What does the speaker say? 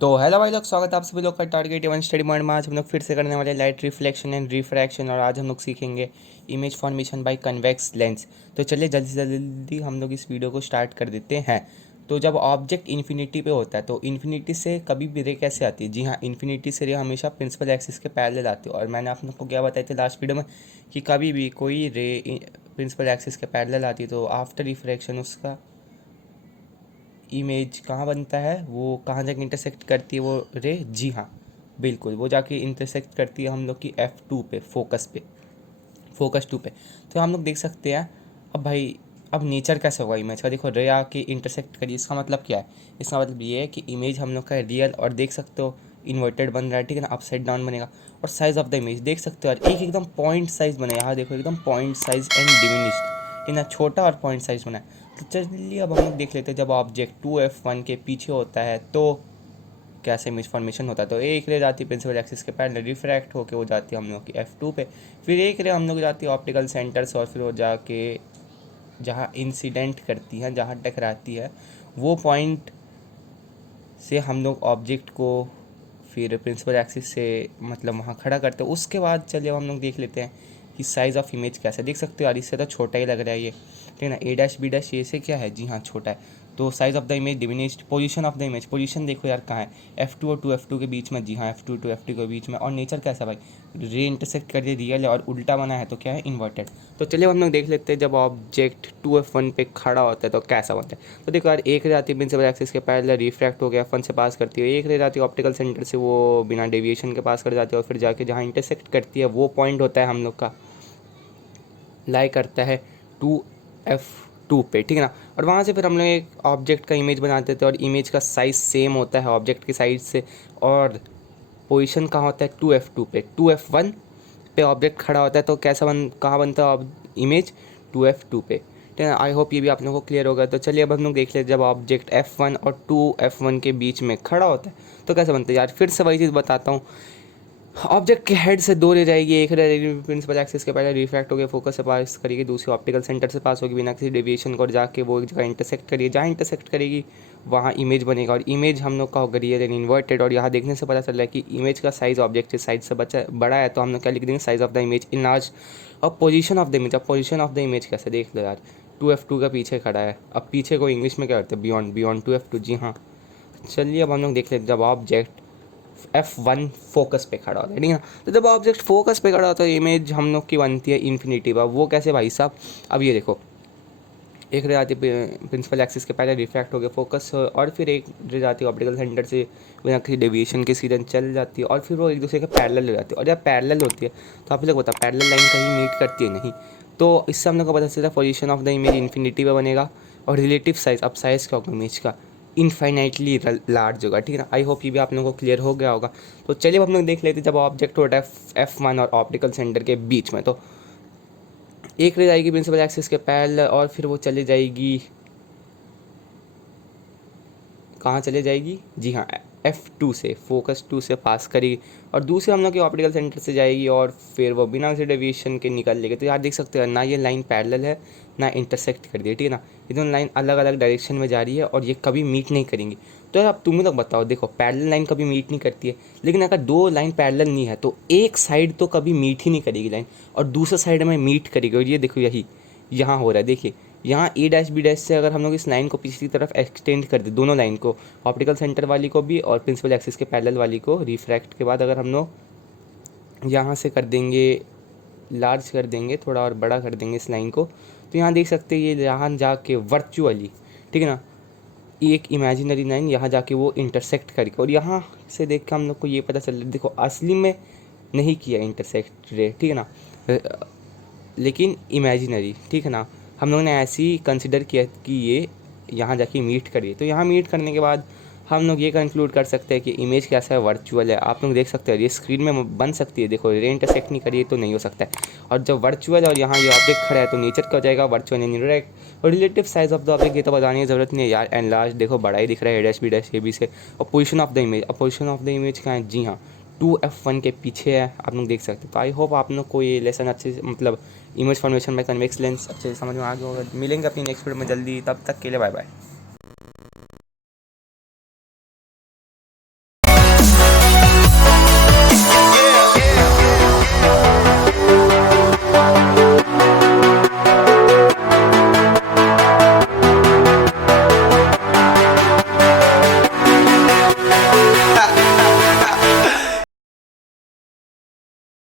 तो हेलो भाई लोग, स्वागत है आप सभी लोग का टारगेट इवन स्टडी पॉइंट में। आज हम लोग फिर से करने वाले लाइट रिफ्लेक्शन एंड रिफ्रैक्शन, और आज हम लोग सीखेंगे image formation by convex lens. तो चलिए जल्दी से जल्दी हम लोग इस वीडियो को स्टार्ट कर देते हैं। तो जब ऑब्जेक्ट इन्फिनिटी पे होता है तो इन्फिनिटी से कभी भी रे कैसे आती है? जी हाँ, इन्फिनिटी से रे हमेशा प्रिंसिपल एक्सिस के पैरेलल आती है। और मैंने आप लोग को क्या बताया था लास्ट वीडियो में कि कभी भी कोई रे प्रिंसिपल एक्सिस के पैरेलल आती है तो आफ्टर रिफ्रैक्शन उसका इमेज कहाँ बनता है, वो कहाँ जाके इंटरसेक्ट करती है वो रे? जी हाँ, बिल्कुल, वो जाके इंटरसेक्ट करती है हम लोग की F2 पे, फोकस 2 पे। तो हम लोग देख सकते हैं। अब भाई, अब नेचर कैसे होगा इमेज का? देखो, रे आके इंटरसेक्ट करिए, इसका मतलब क्या है? इसका मतलब ये है कि इमेज हम लोग का रियल, और देख सकते हो इन्वर्टेड बन रहा है, ठीक है ना, अपसाइड डाउन बनेगा। और साइज़ ऑफ द इमेज देख सकते हो यार, एक एकदम पॉइंट साइज़ बना है, यहाँ देखो एकदम पॉइंट साइज़ एंड डिमिनिश्ड, ठीक है ना, छोटा और पॉइंट साइज़ बना है। तो चलिए अब हम लोग देख लेते हैं, जब ऑब्जेक्ट 2F1 के पीछे होता है तो कैसे इमेज फॉर्मेशन होता है। तो एक रे जाती है प्रिंसिपल एक्सिस के पैरेलल, रिफ्रैक्ट होके वो जाती है हम लोग की F2 पे। फिर एक रे हम लोग जाती है ऑप्टिकल सेंटर से, और फिर वो जाके जहाँ इंसिडेंट करती है, जहाँ टकराती है, वो पॉइंट से हम लोग ऑब्जेक्ट को फिर प्रिंसिपल एक्सिस से मतलब वहाँ खड़ा करते हैं। उसके बाद चलिए अब हम लोग देख लेते हैं कि साइज़ ऑफ इमेज कैसा है। देख सकते हो यार, इससे तो छोटा ही लग रहा है ये, ठीक है ना। ए डैश बी डैश ये से क्या है? जी हाँ, छोटा है। तो size of the image diminished, position of the image, position देखो यार कहाँ है? F2 और 2F2 के बीच में। जी हाँ, F2 to F2 के बीच में। और नेचर कैसा भाई? रे इंटरसेक्ट कर रियल है, और उल्टा बना है तो क्या है? इन्वर्टेड। तो चलिए हम लोग देख लेते हैं जब ऑब्जेक्ट 2F1 पे खड़ा होता है तो कैसा बनता है। तो देखो यार, एक रे आती है प्रिंसिपल एक्सिस के पैरेलल, रिफ्रैक्ट हो गया, F1 से पास करती है। एक रे आती है ऑप्टिकल सेंटर से, वो बिना डेविएशन के पास कर जाती है, और फिर जाके जहाँ इंटरसेक्ट करती है वो पॉइंट होता है हम लोग का, लाई करता है 2F2 पे, ठीक है ना। और वहाँ से फिर हम लोग एक ऑब्जेक्ट का इमेज बना देते हैं, और इमेज का साइज़ सेम होता है ऑब्जेक्ट की साइज से। और पोजीशन कहाँ होता है? 2F2 पे। 2F1 पे ऑब्जेक्ट खड़ा होता है तो कैसा कहाँ बनता है इमेज? 2F2 पे, ठीक है ना। आई होप ये भी आप लोगों को क्लियर होगा। तो चलिए अब हम लोग देख लेते हैं, जब ऑब्जेक्ट F1 और 2F1 के बीच में खड़ा होता है तो कैसा बनता है यार? फिर से वही चीज़ बताता हूँ। ऑब्जेक्ट के हेड से दो रे जाएगी, एक रे प्रिंसिपल एक्सिस के पहले रिफ्रैक्ट होकर फोकस से पास करेगी, दूसरी ऑप्टिकल सेंटर से पास होगी बिना किसी डेविएशन को, और जाके वो एक जगह इंटरसेक्ट करेगी, जहाँ इंटरसेक्ट करेगी वहाँ इमेज बनेगा। और इमेज हम लोग का होगा रियल एंड इन्वर्टेड। और यहाँ देखने से पता चल रहा है कि इमेज का साइज ऑब्जेक्ट के साइज से बड़ा है, तो हम लोग क्या लिख देंगे? Size of the image in large. और पोजीशन ऑफ द इमेज, अब पोजीशन ऑफ द इमेज कैसे? देख लो यार, 2F2 का पीछे खड़ा है। अब पीछे को इंग्लिश में क्या करते हैं? Beyond, beyond 2F2। जी हाँ, चलिए अब हम लोग देख लेते हैं, जब ऑब्जेक्ट F1 फोकस पे खड़ा होता है, ठीक है ना। तो जब ऑब्जेक्ट फोकस पे खड़ा होता है इमेज हम लोग की बनती है इन्फिनिटी पर। वो कैसे भाई साहब? अब ये देखो, एक रे आती है प्रिंसिपल एक्सिस के पहले, रिफ्रैक्ट हो गया फोकस, और फिर एक रे जाती है ऑप्टिकल सेंटर से बिना किसी डेविएशन के सीधे चल जाती है, और फिर वो एक दूसरे के पैरेलल हो जाती है। और जब पैरेलल होती है तो आप लोग बता, पैरेलल लाइन कहीं मीट करती है? नहीं। तो इससे हम लोग को पता चलता है position of the image infinity पे बनेगा, और रिलेटिव साइज, अब साइज़ क्या होगा इमेज का? इनफाइनाइटली लार्ज होगा, ठीक है ना। आई होप ये भी आप लोगों को क्लियर हो गया होगा। तो चलिए हम लोग देख लेते हैं, जब ऑब्जेक्ट होता है F1 और ऑप्टिकल सेंटर के बीच में, तो एक रे जाएगी प्रिंसिपल एक्सिस के पैरेलल, और फिर वो चली जाएगी, कहाँ चले जाएगी? जी हाँ, F2 से, फोकस 2 से पास करेगी, और दूसरी हम लोग की ऑप्टिकल सेंटर से जाएगी, और फिर वो बिना किसी डेविएशन के निकल लेगी। तो यार देख सकते हो ना, ये लाइन पैरेलल है ना इंटरसेक्ट कर दी है, ठीक है ना। ये दोनों लाइन अलग अलग डायरेक्शन में जा रही है, और ये कभी मीट नहीं करेंगी। तो यार अब तुम लोग बताओ, देखो पैरेलल लाइन कभी मीट नहीं करती है, लेकिन अगर दो लाइन पैरेलल नहीं है तो एक साइड तो कभी मीट ही नहीं करेगी लाइन, और दूसरे साइड में मीट करेगी। और ये देखो, यही यहाँ हो रहा है, देखिए यहाँ ए डैश बी डैश से अगर हम लोग इस लाइन को पिछली तरफ एक्सटेंड कर दें, दोनों लाइन को, ऑप्टिकल सेंटर वाली को भी और प्रिंसिपल एक्सिस के पैरेलल वाली को, रिफ्रैक्ट के बाद अगर हम लोग यहाँ से कर देंगे, लार्ज कर देंगे, थोड़ा और बड़ा कर देंगे इस लाइन को, तो यहाँ देख सकते हैं ये यहाँ जाके वर्चुअली, ठीक है ना, एक इमेजिनरी लाइन यहाँ जाके वो इंटरसेक्ट करके, और यहाँ से देख के हम लोग को ये पता चल रहा है, देखो असली में नहीं किया इंटरसेक्ट रे, ठीक है ना, लेकिन इमेजिनरी, ठीक है ना। हम लोगों ने ऐसे ही कंसिडर किया कि ये यहाँ जाके मीट करिए, तो यहाँ मीट करने के बाद हम लोग ये कंक्लूड कर सकते हैं कि इमेज कैसा है? वर्चुअल है। आप लोग देख सकते हैं ये स्क्रीन में बन सकती है, देखो रे इंटरसेक्ट नहीं करिए तो नहीं हो सकता है। और जब वर्चुअल है और यहाँ ये ऑब्जेक्ट खड़ा है तो नेचर क्या हो जाएगा? Virtual and indirect. और relative size of the object ये तो बताने की जरूरत नहीं है यार, एंड लार्ज देखो बड़ा ही दिख रहा है, dash B dash A B से। और पोजीशन ऑफ द इमेज, अब पोजीशन ऑफ द इमेज कहाँ है? जी हाँ, 2F1 के पीछे है, आप लोग देख सकते हैं। तो आई होप आप लोग को ये लेसन अच्छे से, मतलब image formation by convex lens अच्छे से समझ में आ गया होगा। मिलेंगे अपनी नेक्स्ट वीडियो में जल्दी, तब तक के लिए बाय बाय।